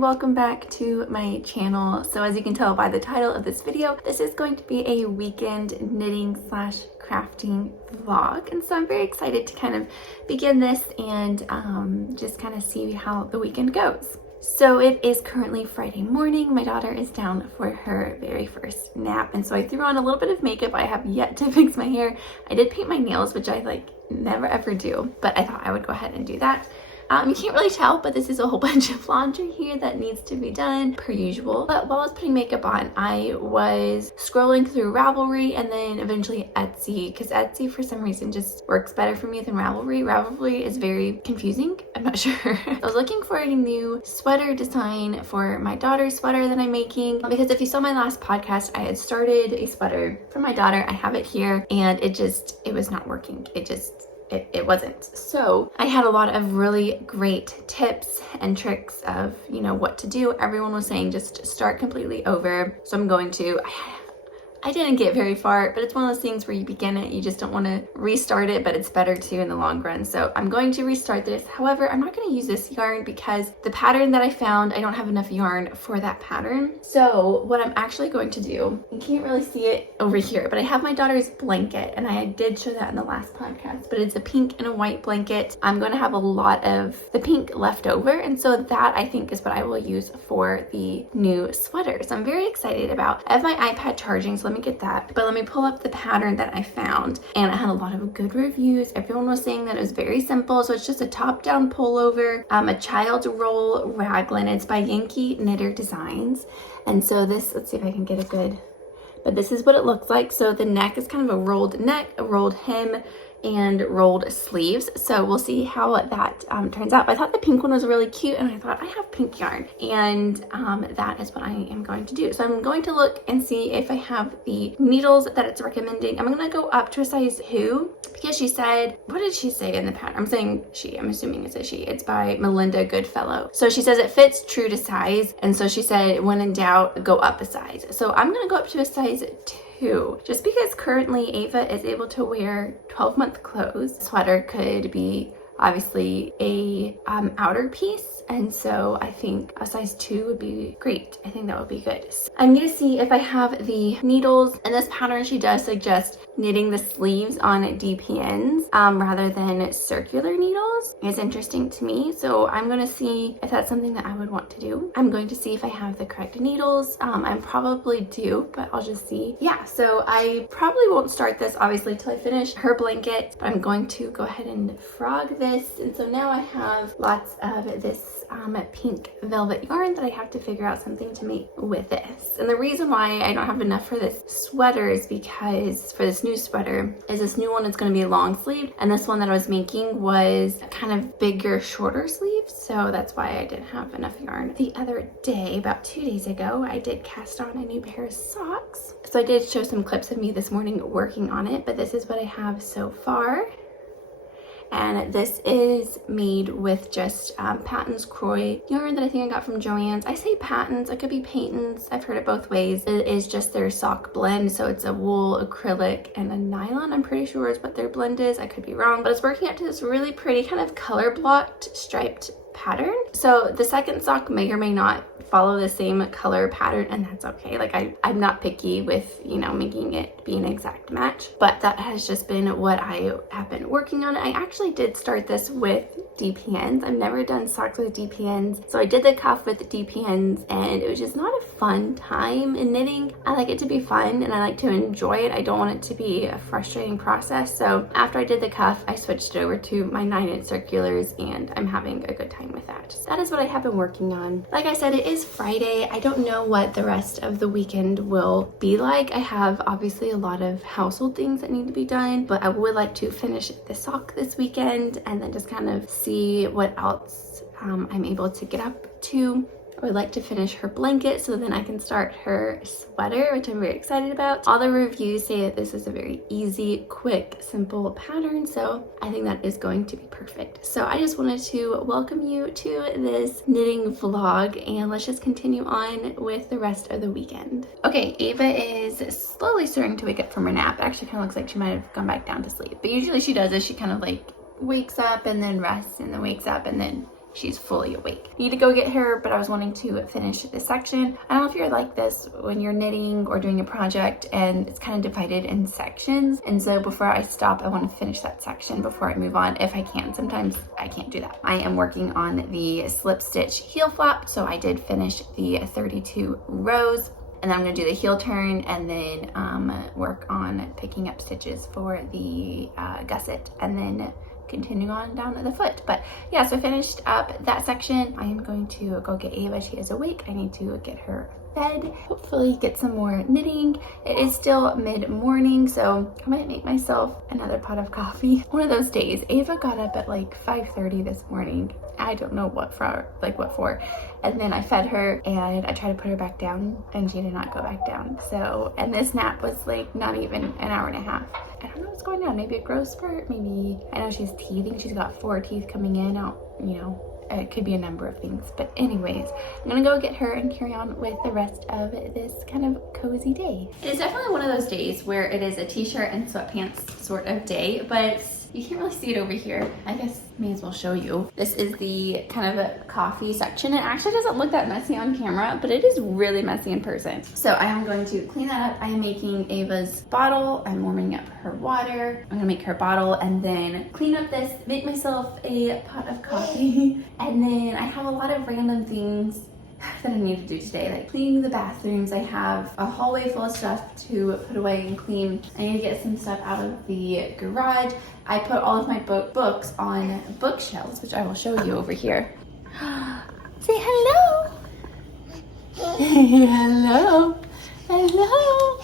Welcome back to my channel. So as you can tell by the title of this video, this is going to be a weekend knitting slash crafting vlog, and so I'm very excited to kind of begin this and just kind of see how the weekend goes. So it is currently Friday morning. My daughter is down for her very first nap, and so I threw on a little bit of makeup. I have yet to fix my hair. I did paint my nails, which I never ever do, but I thought I would go ahead and do that. You can't really tell, but this is a whole bunch of laundry here that needs to be done per usual. But while I was putting makeup on, I was scrolling through Ravelry and then eventually Etsy, because Etsy for some reason just works better for me than Ravelry. Ravelry is very confusing. I'm not sure. I was looking for a new sweater design for my daughter's sweater that I'm making, because if you saw my last podcast, I had started a sweater for my daughter. I have it here, and it was not working. It wasn't. So I had a lot of really great tips and tricks of, what to do. Everyone was saying just start completely over. So I'm going to. I didn't get very far, but it's one of those things where you begin it, you just don't want to restart it, but it's better to in the long run. So I'm going to restart this. However, I'm not going to use this yarn because the pattern that I found, I don't have enough yarn for that pattern. So what I'm actually going to do, you can't really see it over here, but I have my daughter's blanket, and I did show that in the last podcast, but it's a pink and a white blanket. I'm going to have a lot of the pink left over, and so that I think is what I will use for the new sweater. So I'm very excited about. I have my iPad charging, so let me get that, but let me pull up the pattern that I found, and I had a lot of good reviews. Everyone was saying that it was very simple. So it's just a top-down pullover, a child roll raglan. It's by Yankee Knitter Designs, and so this, let's see if I can get a good, but this is what it looks like. So the neck is kind of a rolled neck, a rolled hem, and rolled sleeves. So we'll see how that turns out. But I thought the pink one was really cute, and I thought I have pink yarn, and that is what I am going to do. So I'm going to look and see if I have the needles that it's recommending. I'm going to go up to a size 2 because she said, what did she say in the pattern? I'm saying she, I'm assuming it's a she. It's by Melinda Goodfellow. So she says it fits true to size, and so she said when in doubt, go up a size. So I'm going to go up to a size 2, just because currently Ava is able to wear 12-month clothes. Sweater could be obviously a outer piece, and so I think a size 2 would be great. I think that would be good. So I'm gonna see if I have the needles. In this pattern, she does suggest knitting the sleeves on DPNs rather than circular needles. It's interesting to me, so I'm gonna see if that's something that I would want to do. I'm going to see if I have the correct needles. I probably do, but I'll just see. Yeah, so I probably won't start this obviously till I finish her blanket, but I'm going to go ahead and frog this. And so now I have lots of this pink velvet yarn that I have to figure out something to make with this. And the reason why I don't have enough for this sweater is because for this new sweater is this new one is going to be long sleeved, and this one that I was making was kind of bigger, shorter sleeves, so that's why I didn't have enough yarn. The other day, about 2 days ago, I did cast on a new pair of socks. So I did show some clips of me this morning working on it, but this is what I have so far. and this is made with just Patton's Croy yarn that I think I got from Joann's. I say Patton's, it could be Payton's, I've heard it both ways. It is just their sock blend, so it's a wool, acrylic, and a nylon, I'm pretty sure is what their blend is. I could be wrong, but it's working out to this really pretty kind of color blocked striped pattern. So the second sock may or may not follow the same color pattern, and that's okay. Like I'm not picky with, you know, making it be an exact match, but that has just been what I have been working on. I actually did start this with DPNs. I've never done socks with DPNs, so I did the cuff with the DPNs, and it was just not a fun time in knitting. I like it to be fun and I like to enjoy it. I don't want it to be a frustrating process. So after I did the cuff, I switched it over to my 9-inch circulars, and I'm having a good time with that. So that is what I have been working on. Like I said, it is Friday. I don't know what the rest of the weekend will be like. I have obviously a lot of household things that need to be done, but I would like to finish the sock this weekend and then just kind of see what else I'm able to get up to. I would like to finish her blanket so then I can start her sweater, which I'm very excited about. All the reviews say that this is a very easy, quick, simple pattern, so I think that is going to be perfect. So I just wanted to welcome you to this knitting vlog, and let's just continue on with the rest of the weekend. Okay, Ava is slowly starting to wake up from her nap. It actually kind of looks like she might have gone back down to sleep, but usually she does is she kind of like wakes up and then rests and then wakes up and then she's fully awake. Need to go get her, but I was wanting to finish this section. I don't know if you're like this when you're knitting or doing a project and it's kind of divided in sections. And so before I stop, I want to finish that section before I move on if I can. Sometimes I can't do that. I am working on the slip stitch heel flap. So I did finish the 32 rows. And then I'm going to do the heel turn and then work on picking up stitches for the gusset and then continue on down to the foot. But yeah, so I finished up that section. I am going to go get Ava. She is awake. I need to get her fed, hopefully get some more knitting. It is still mid-morning, so I might make myself another pot of coffee. One of those days. Ava got up at like 5:30 this morning. I don't know what for. And then I fed her and I tried to put her back down and she did not go back down. So, and this nap was like not even an hour and a half. I don't know what's going on. Maybe a growth spurt, maybe, I know she's teething. She's got 4 teeth coming in out, you know, it could be a number of things. But anyways, I'm gonna go get her and carry on with the rest of this kind of cozy day. It is definitely one of those days where it is a t-shirt and sweatpants sort of day, but you can't really see it over here. I guess may as well show you. This is the kind of a coffee section. It actually doesn't look that messy on camera, but it is really messy in person. So I am going to clean that up. I am making Ava's bottle. I'm warming up her water. I'm gonna make her bottle and then clean up this, make myself a pot of coffee. And then I have a lot of random things that I need to do today, like cleaning the bathrooms. I have a hallway full of stuff to put away and clean. I need to get some stuff out of the garage. I put all of my books on bookshelves, which I will show you over here. Say hello. Hello. Hello.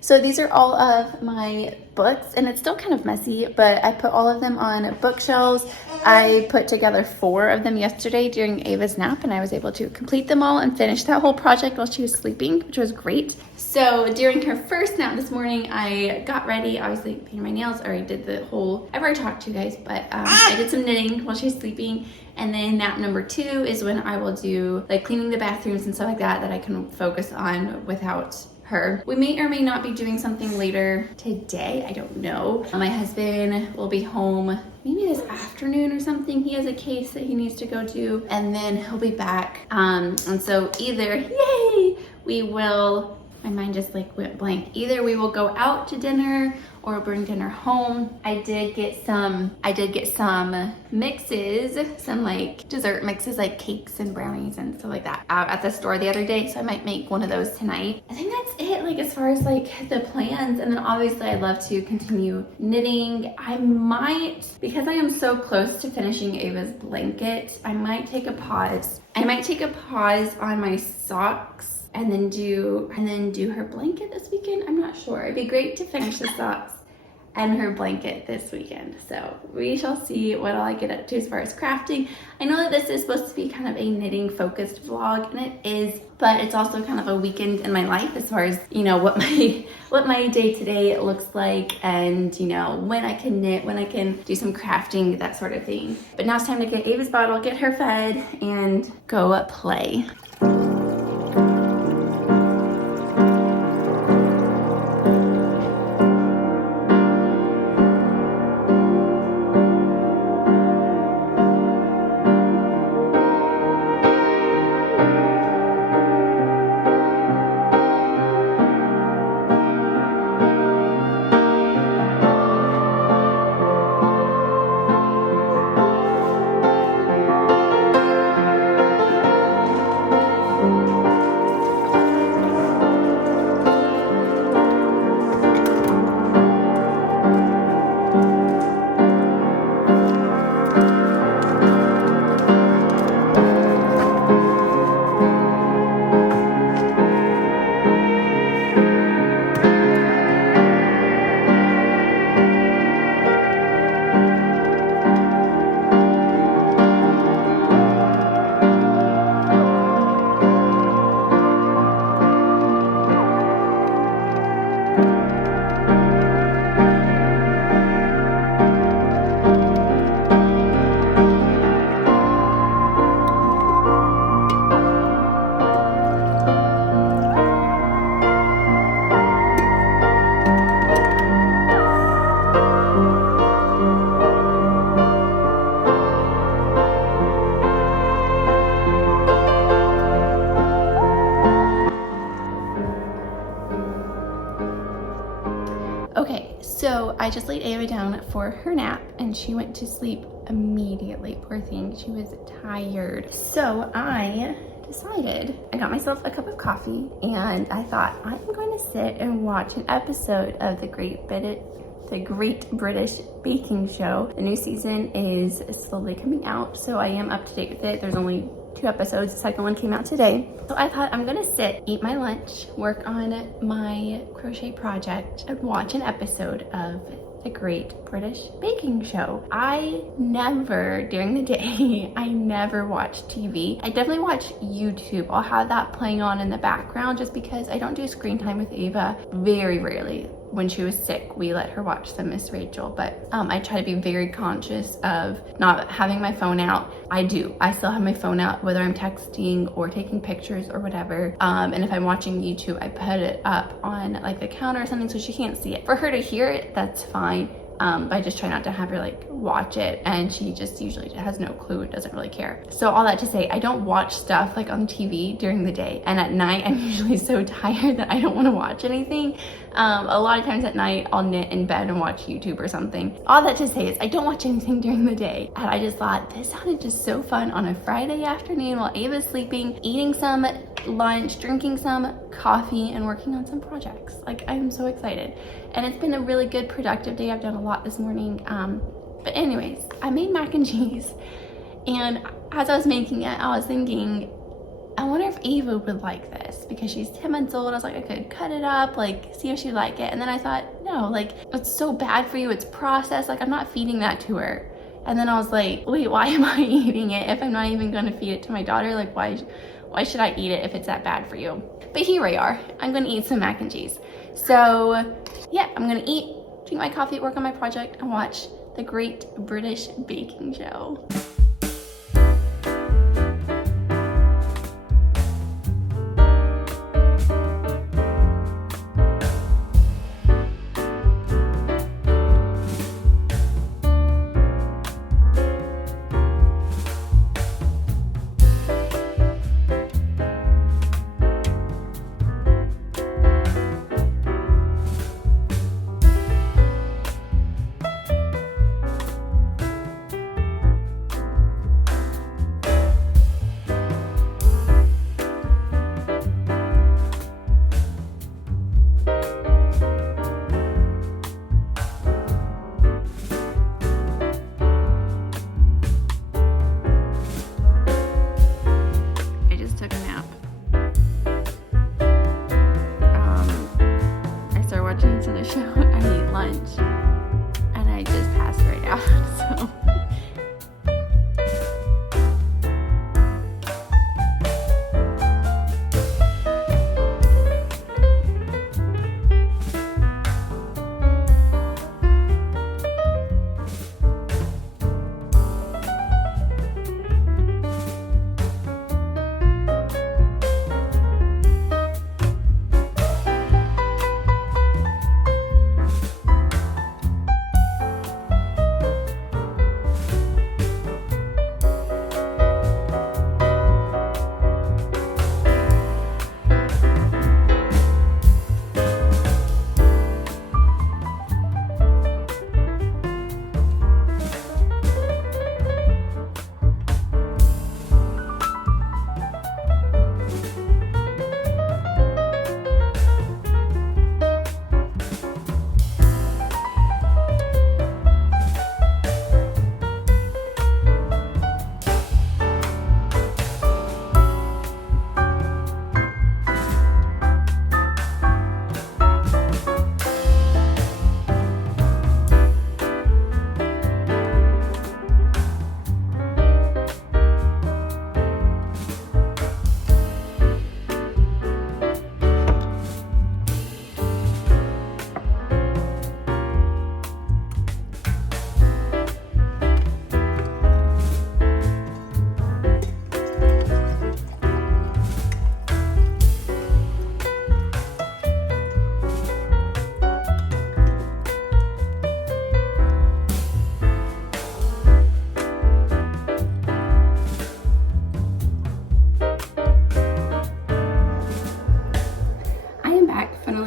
So these are all of my books, and it's still kind of messy, but I put all of them on bookshelves. I put together 4 of them yesterday during Ava's nap, and I was able to complete them all and finish that whole project while she was sleeping, which was great. So during her first nap this morning, I got ready, obviously painted my nails, I already did the whole, I've already talked to you guys, but I did some knitting while she was sleeping. And then nap number 2 is when I will do like cleaning the bathrooms and stuff like that I can focus on without her. We may or may not be doing something later today. I don't know. My husband will be home maybe this afternoon or something. He has a case that he needs to go to, and then he'll be back. And so either, yay, we will, my mind just like went blank. Either we will go out to dinner or bring dinner home. I did get some mixes, some like dessert mixes, like cakes and brownies and stuff like that at the store the other day. So I might make one of those tonight. I think that's it, like as far as like the plans. And then obviously I'd love to continue knitting. I might, because I am so close to finishing Ava's blanket, I might take a pause. I might take a pause on my socks and then do her blanket this weekend. I'm not sure. It'd be great to finish the socks and her blanket this weekend. So we shall see what all I get up to as far as crafting. I know that this is supposed to be kind of a knitting focused vlog, and it is, but it's also kind of a weekend in my life as far as, you know, what my day-to-day looks like, and, you know, when I can knit, when I can do some crafting, that sort of thing. But now it's time to get Ava's bottle, get her fed, and go play. Okay, so I just laid Ava down for her nap and she went to sleep immediately. Poor thing, she was tired. So I decided, I got myself a cup of coffee and I thought I'm going to sit and watch an episode of the Great British Baking Show. The new season is slowly coming out, so I am up to date with it. There's only 2 episodes. The second one came out today. So I thought I'm gonna sit, eat my lunch, work on my crochet project, and watch an episode of the Great British Baking Show. I never, during the day, I never watch TV. I definitely watch YouTube. I'll have that playing on in the background just because I don't do screen time with Ava. Very rarely. When she was sick, we let her watch the Miss Rachel, but I try to be very conscious of not having my phone out. I still have my phone out, whether I'm texting or taking pictures or whatever. And if I'm watching YouTube, I put it up on like the counter or something so she can't see it. For her to hear it, that's fine. But I just try not to have her like watch it, and she just usually has no clue and doesn't really care. So all that to say, I don't watch stuff like on TV during the day, and at night I'm usually so tired that I don't want to watch anything. A lot of times at night I'll knit in bed and watch YouTube or something. All that to say is I don't watch anything during the day, and I just thought this sounded just so fun on a Friday afternoon while Ava's sleeping, eating some lunch, drinking some coffee, and working on some projects. Like, I'm so excited. And it's been a really good productive day. I've done a lot this morning. But anyways, I made mac and cheese, and as I was making it, I was thinking, I wonder if Ava would like this because she's 10 months old. I was like, I could cut it up, like see if she'd like it. And then I thought, no, like it's so bad for you. It's processed. Like I'm not feeding that to her. And then I was like, wait, why am I eating it if I'm not even going to feed it to my daughter? Like why should I eat it if it's that bad for you? But here we are. I'm going to eat some mac and cheese. So yeah, I'm going to eat, drink my coffee, work on my project, and watch the Great British Baking Show.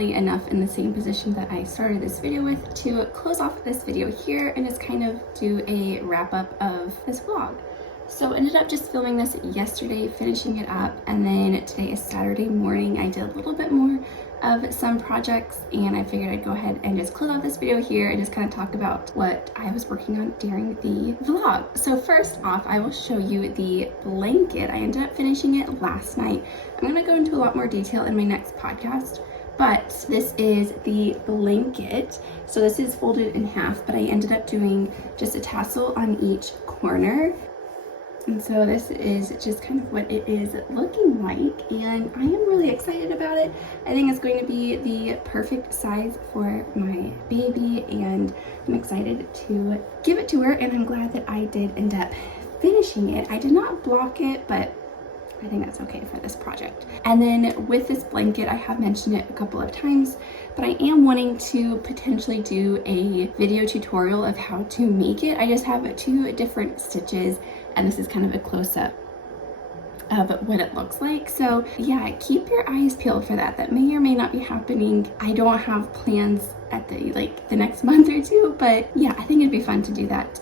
literally enough in the same position that I started this video with to close off this video here and just kind of do a wrap up of this vlog. So I ended up just filming this yesterday, finishing it up, and then today is Saturday morning. I did a little bit more of some projects and I figured I'd go ahead and just close out this video here and just kind of talk about what I was working on during the vlog. So first off, I will show you the blanket. I ended up finishing it last night. I'm gonna go into a lot more detail in my next podcast, but this is the blanket. So this is folded in half, but I ended up doing just a tassel on each corner. And so this is just kind of what it is looking like, and I am really excited about it. I think it's going to be the perfect size for my baby, and I'm excited to give it to her, and I'm glad that I did end up finishing it. I did not block it, but I think that's okay for this project. And then with this blanket, I have mentioned it a couple of times, but I am wanting to potentially do a video tutorial of how to make it. I just have 2 different stitches, and this is kind of a close-up of what it looks like. So yeah, keep your eyes peeled for that. That may or may not be happening. I don't have plans at the next month or 2, but yeah, I think it'd be fun to do that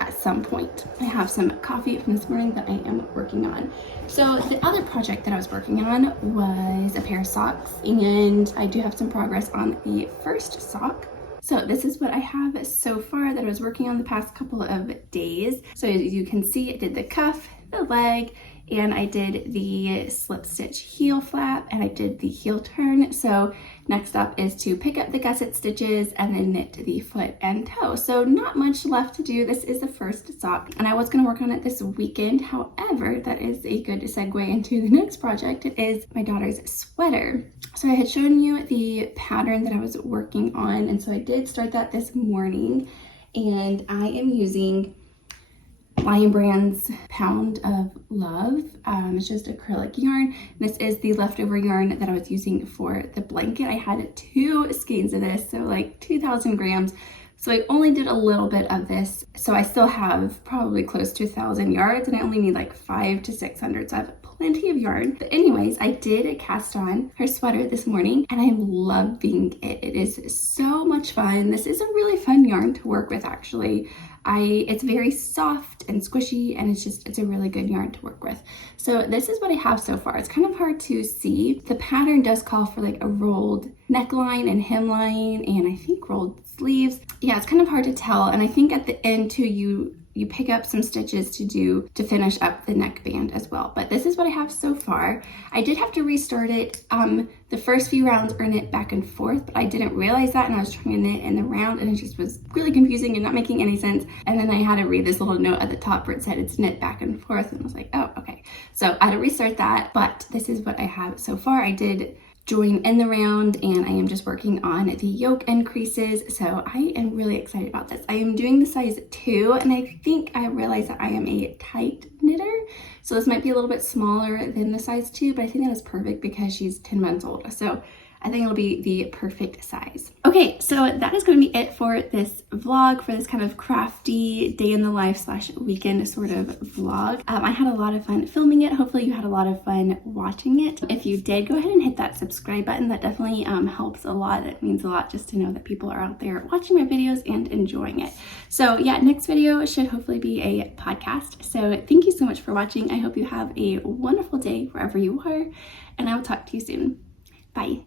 at some point. I have some coffee from this morning that I am working on. So the other project that I was working on was a pair of socks, and I do have some progress on the first sock. So this is what I have so far that I was working on the past couple of days. So as you can see, I did the cuff, the leg, and I did the slip stitch heel flap, and I did the heel turn. So next up is to pick up the gusset stitches and then knit the foot and toe. So not much left to do. This is the first sock, and I was going to work on it this weekend. However, that is a good segue into the next project. It is my daughter's sweater. So I had shown you the pattern that I was working on, and so I did start that this morning, and I am using Lion Brand's Pound of Love. It's just acrylic yarn. This is the leftover yarn that I was using for the blanket. I had 2 skeins of this, so like 2,000 grams. So I only did a little bit of this. So I still have probably close to 1,000 yards, and I only need like 500 to 600. So I have plenty of yarn. But anyways, I did cast on her sweater this morning, and I'm loving it. It is so much fun. This is a really fun yarn to work with, actually. It's very soft and squishy, and it's a really good yarn to work with. So this is what I have so far. It's kind of hard to see. The pattern does call for like a rolled neckline and hemline, and I think rolled sleeves. Yeah, it's kind of hard to tell. And I think at the end too, you pick up some stitches to finish up the neckband as well. But this is what I have so far. I did have to restart it. The first few rounds are knit back and forth, but I didn't realize that, and I was trying to knit in the round, and it just was really confusing and not making any sense. And then I had to read this little note at the top where it said it's knit back and forth, and I was like, oh, okay. So I had to restart that, but this is what I have so far. I did join in the round, and I am just working on the yoke increases. So I am really excited about this. I am doing the size 2, and I think I realized that I am a tight knitter. So this might be a little bit smaller than the size 2, but I think that is perfect because she's 10 months old. So I think it'll be the perfect size. Okay, so that is going to be it for this vlog, for this kind of crafty day in the life / weekend sort of vlog. I had a lot of fun filming it. Hopefully you had a lot of fun watching it. If you did, go ahead and hit that subscribe button. That definitely helps a lot. It means a lot just to know that people are out there watching my videos and enjoying it. So yeah, next video should hopefully be a podcast. So thank you so much for watching. I hope you have a wonderful day wherever you are, and I will talk to you soon. Bye.